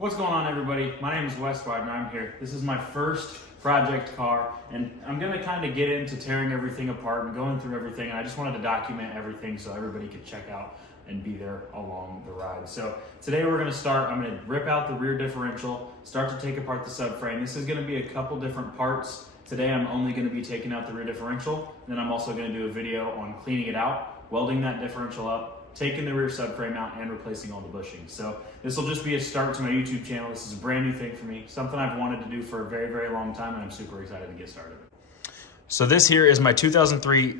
What's going on, everybody? My name is Wes Widener. I'm here. This is my first project car, and I'm going to kind of get into tearing everything apart and going through everything. And I just wanted to document everything so everybody could check out and be there along the ride. So today we're going to start. I'm going to rip out the rear differential, start to take apart the subframe. This is going to be a couple different parts. Today I'm only going to be taking out the rear differential. Then I'm also going to do a video on cleaning it out, welding that differential up, taking the rear subframe out, and replacing all the bushings. So this will just be a start to my YouTube channel. This is a brand new thing for me, something I've wanted to do for a very, very long time, and I'm super excited to get started. So this here is my 2003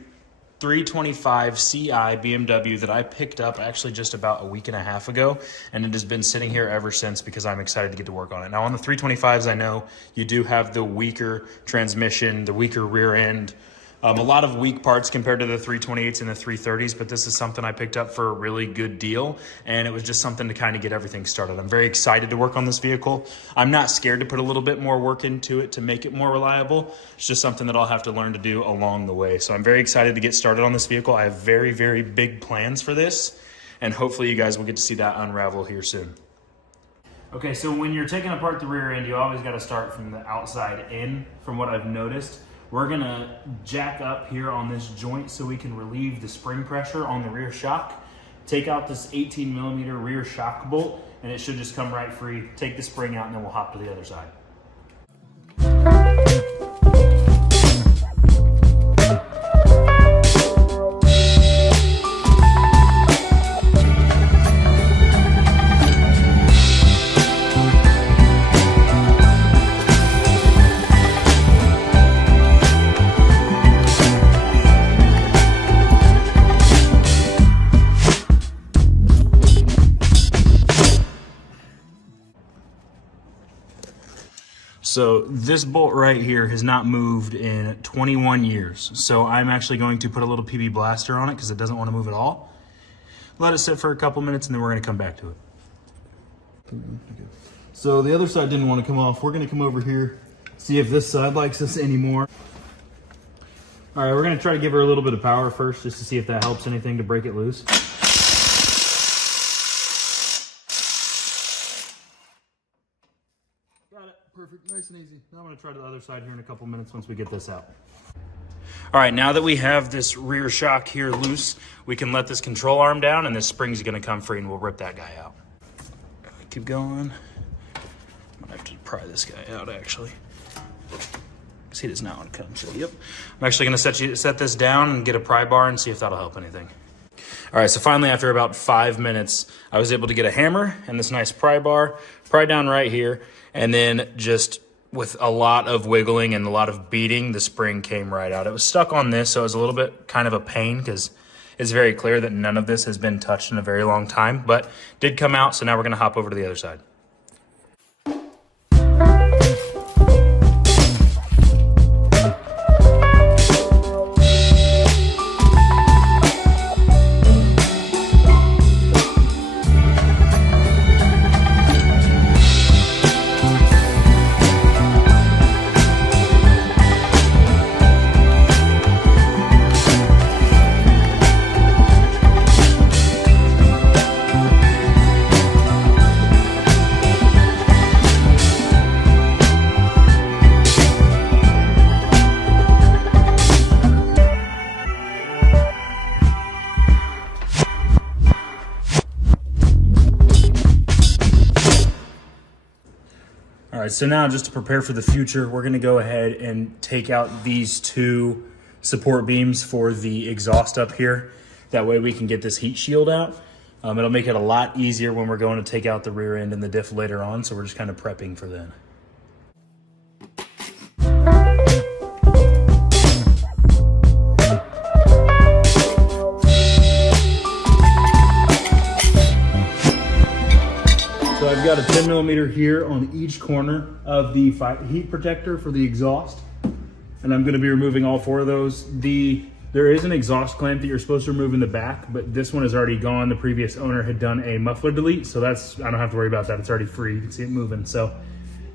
325 Ci BMW that I picked up actually just about a week and a half ago, and it has been sitting here ever since because I'm excited to get to work on it. Now on the 325s, I know you do have the weaker transmission, the weaker rear end, a lot of weak parts compared to the 328s and the 330s, but this is something I picked up for a really good deal, and it was just something to kind of get everything started. I'm very excited to work on this vehicle. I'm not scared to put a little bit more work into it to make it more reliable. It's just something that I'll have to learn to do along the way. So I'm very excited to get started on this vehicle. I have very, very big plans for this, and hopefully you guys will get to see that unravel here soon. Okay, so when you're taking apart the rear end, you always got to start from the outside in, from what I've noticed. We're gonna jack up here on this joint so we can relieve the spring pressure on the rear shock. Take out this 18mm rear shock bolt, and it should just come right free. Take the spring out, and then we'll hop to the other side. So this bolt right here has not moved in 21 years. So I'm actually going to put a little PB Blaster on it because it doesn't want to move at all. Let it sit for a couple minutes, and then we're going to come back to it. So the other side didn't want to come off. We're going to come over here, see if this side likes us anymore. All right, we're going to try to give her a little bit of power first just to see if that helps anything to break it loose. Got it, perfect, nice and easy. Now I'm gonna try the other side here in a couple minutes once we get this out. All right, now that we have this rear shock here loose, we can let this control arm down, and this spring's gonna come free, and we'll rip that guy out. Keep going. I'm gonna have to pry this guy out, actually. See, it does not want to come, so yep. I'm actually gonna set this down and get a pry bar and see if that'll help anything. All right, so finally, after about 5 minutes, I was able to get a hammer and this nice pry bar, pry down right here, and then just with a lot of wiggling and a lot of beating, the spring came right out. It was stuck on this, so it was a little bit kind of a pain because it's very clear that none of this has been touched in a very long time, but did come out, so now we're gonna hop over to the other side. All right, so now just to prepare for the future, we're gonna go ahead and take out these two support beams for the exhaust up here. That way we can get this heat shield out. It'll make it a lot easier when we're going to take out the rear end and the diff later on, so we're just kind of prepping for that. So I've got a 10mm here on each corner of the heat protector for the exhaust, and I'm going to be removing all 4 of those. There is an exhaust clamp that you're supposed to remove in the back, but this one is already gone. The previous owner had done a muffler delete, so I don't have to worry about that. It's already free. You can see it moving. So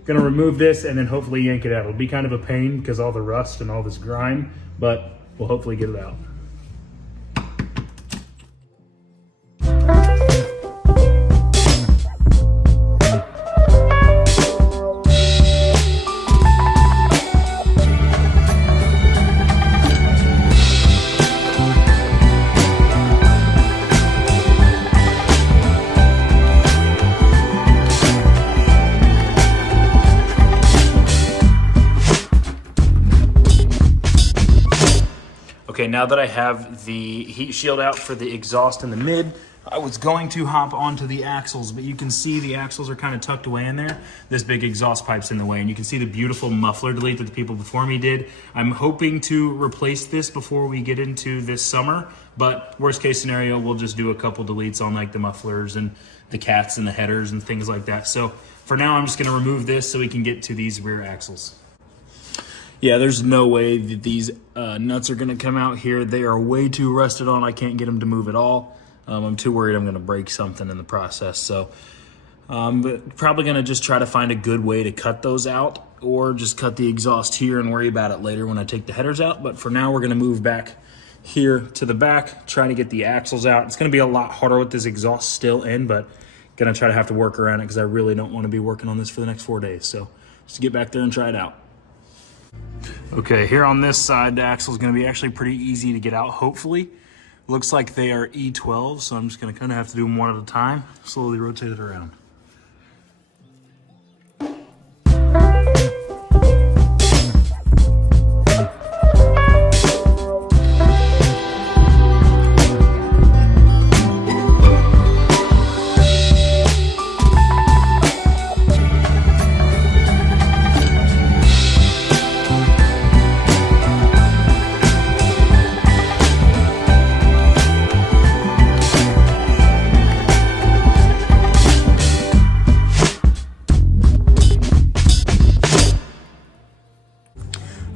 Gonna remove this and then hopefully yank it out. It'll be kind of a pain because all the rust and all this grime, but we'll hopefully get it out. now that I have the heat shield out for the exhaust in the mid, I was going to hop onto the axles, but you can see the axles are kind of tucked away in there. This big exhaust pipe's in the way, and you can see the beautiful muffler delete that the people before me did. I'm hoping to replace this before we get into this summer, but worst case scenario, we'll just do a couple deletes on like the mufflers and the cats and the headers and things like that. So for now, I'm just gonna remove this so we can get to these rear axles. Yeah, there's no way that these nuts are gonna come out here. They are way too rusted on. I can't get them to move at all. I'm too worried I'm gonna break something in the process. So but probably gonna just try to find a good way to cut those out, or just cut the exhaust here and worry about it later when I take the headers out. But for now, we're gonna move back here to the back, trying to get the axles out. It's gonna be a lot harder with this exhaust still in, but gonna try to have to work around it because I really don't wanna be working on this for the next 4 days. So just get back there and try it out. Okay, here on this side, the axle is gonna be actually pretty easy to get out, hopefully. Looks like they are E12, so I'm just gonna kind of have to do them one at a time, slowly rotate it around.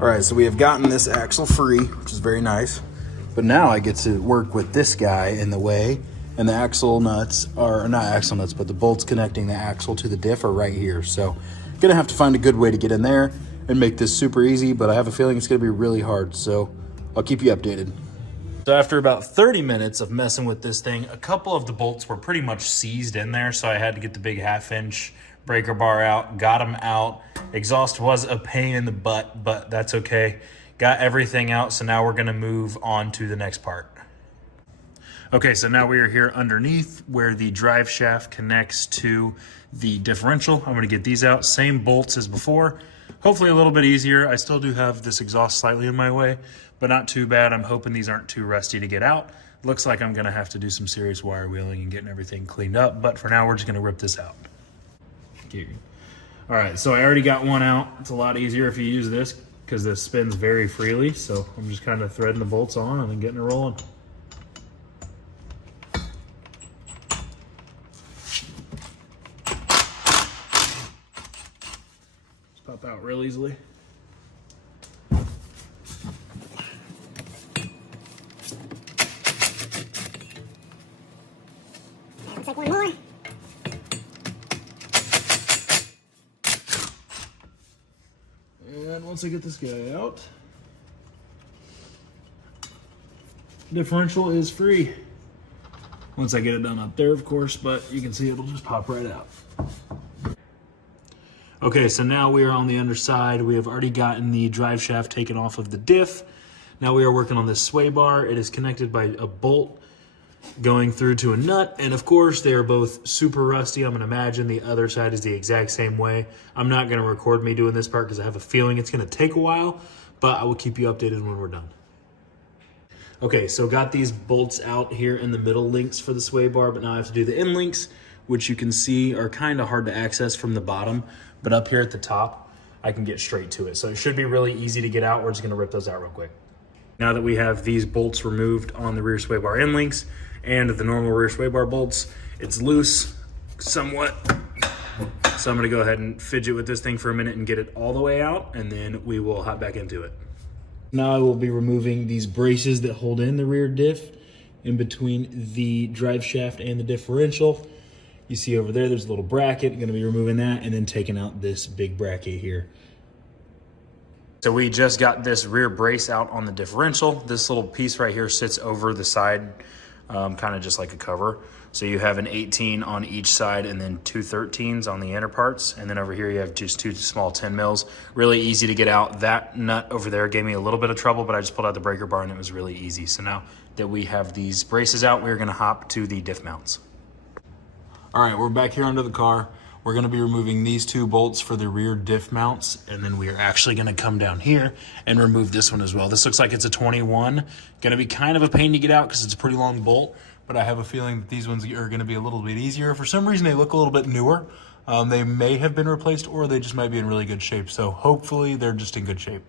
All right, so we have gotten this axle free, which is very nice. But now I get to work with this guy in the way, and the axle nuts are, not axle nuts, but the bolts connecting the axle to the diff are right here. So gonna have to find a good way to get in there and make this super easy, but I have a feeling it's gonna be really hard, so I'll keep you updated. So after about 30 minutes of messing with this thing, a couple of the bolts were pretty much seized in there, so I had to get the big 1/2-inch breaker bar out, got them out. Exhaust was a pain in the butt, but that's okay. Got everything out, so now we're gonna move on to the next part. Okay, so now we are here underneath where the drive shaft connects to the differential. I'm gonna get these out, same bolts as before. Hopefully a little bit easier. I still do have this exhaust slightly in my way, but not too bad. I'm hoping these aren't too rusty to get out. Looks like I'm gonna have to do some serious wire wheeling and getting everything cleaned up, but for now we're just gonna rip this out. All right, so I already got one out. It's a lot easier if you use this because this spins very freely. So I'm just kind of threading the bolts on and then getting it rolling. Just pop out real easily. Looks like one more. And once I get this guy out, differential is free. Once I get it done up there, of course, but you can see it'll just pop right out. Okay, so now we are on the underside. We have already gotten the drive shaft taken off of the diff. Now we are working on this sway bar. It is connected by a bolt going through to a nut, and of course they are both super rusty. I'm gonna imagine the other side is the exact same way. I'm not gonna record me doing this part because I have a feeling it's gonna take a while, but I will keep you updated when we're done. Okay, so got these bolts out here in the middle links for the sway bar, but now I have to do the end links, which you can see are kind of hard to access from the bottom, but up here at the top, I can get straight to it. So it should be really easy to get out. We're just gonna rip those out real quick. Now that we have these bolts removed on the rear sway bar end links and the normal rear sway bar bolts, it's loose somewhat. So I'm gonna go ahead and fidget with this thing for a minute and get it all the way out, and then we will hop back into it. Now I will be removing these braces that hold in the rear diff in between the drive shaft and the differential. You see over there's a little bracket. I'm gonna be removing that and then taking out this big bracket here. So we just got this rear brace out on the differential. This little piece right here sits over the side, kind of just like a cover. So you have an 18 on each side and then two 13s on the inner parts. And then over here you have just two small 10 mils. Really easy to get out. That nut over there gave me a little bit of trouble, but I just pulled out the breaker bar and it was really easy. So now that we have these braces out, we're gonna hop to the diff mounts. All right, we're back here under the car. We're going to be removing these 2 bolts for the rear diff mounts, and then we are actually going to come down here and remove this one as well. This looks like it's a 21. Going to be kind of a pain to get out because it's a pretty long bolt, but I have a feeling that these ones are going to be a little bit easier. For some reason, they look a little bit newer. They may have been replaced, or they just might be in really good shape. So hopefully they're just in good shape.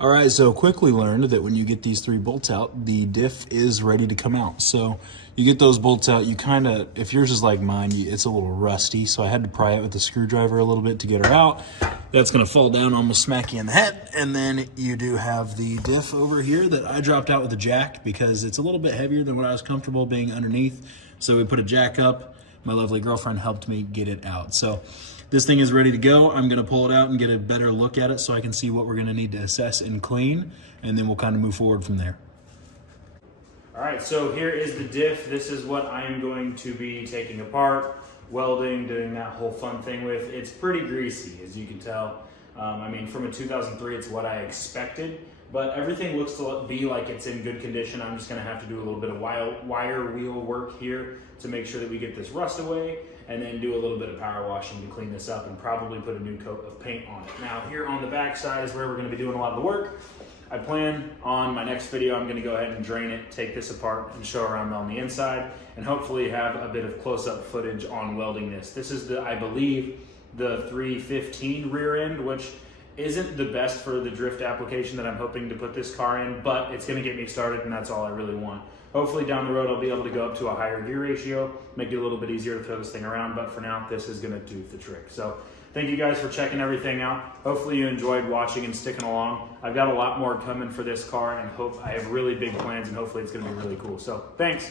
All right, so quickly learned that when you get these 3 bolts out, the diff is ready to come out. So you get those bolts out, you kind of, if yours is like mine, it's a little rusty, so I had to pry it with a screwdriver a little bit to get her out. That's gonna fall down, almost smack you in the head. And then you do have the diff over here that I dropped out with a jack because it's a little bit heavier than what I was comfortable being underneath. So we put a jack up. My lovely girlfriend helped me get it out. So this thing is ready to go. I'm gonna pull it out and get a better look at it so I can see what we're gonna need to assess and clean, and then we'll kind of move forward from there. All right, so here is the diff. This is what I am going to be taking apart, welding, doing that whole fun thing with. It's pretty greasy, as you can tell. I mean, from a 2003, it's what I expected, but everything looks to be like it's in good condition. I'm just gonna have to do a little bit of wire wheel work here to make sure that we get this rust away, and then do a little bit of power washing to clean this up and probably put a new coat of paint on it. Now, here on the back side is where we're gonna be doing a lot of the work. I plan on my next video, I'm gonna go ahead and drain it, take this apart and show around on the inside, and hopefully have a bit of close-up footage on welding this. This is I believe, the 315 rear end, which isn't the best for the drift application that I'm hoping to put this car in, but it's gonna get me started, and that's all I really want. Hopefully down the road, I'll be able to go up to a higher gear ratio, make it a little bit easier to throw this thing around, but for now, this is gonna do the trick. So thank you guys for checking everything out. Hopefully you enjoyed watching and sticking along. I've got a lot more coming for this car, and I have really big plans, and hopefully it's gonna be really cool. So thanks.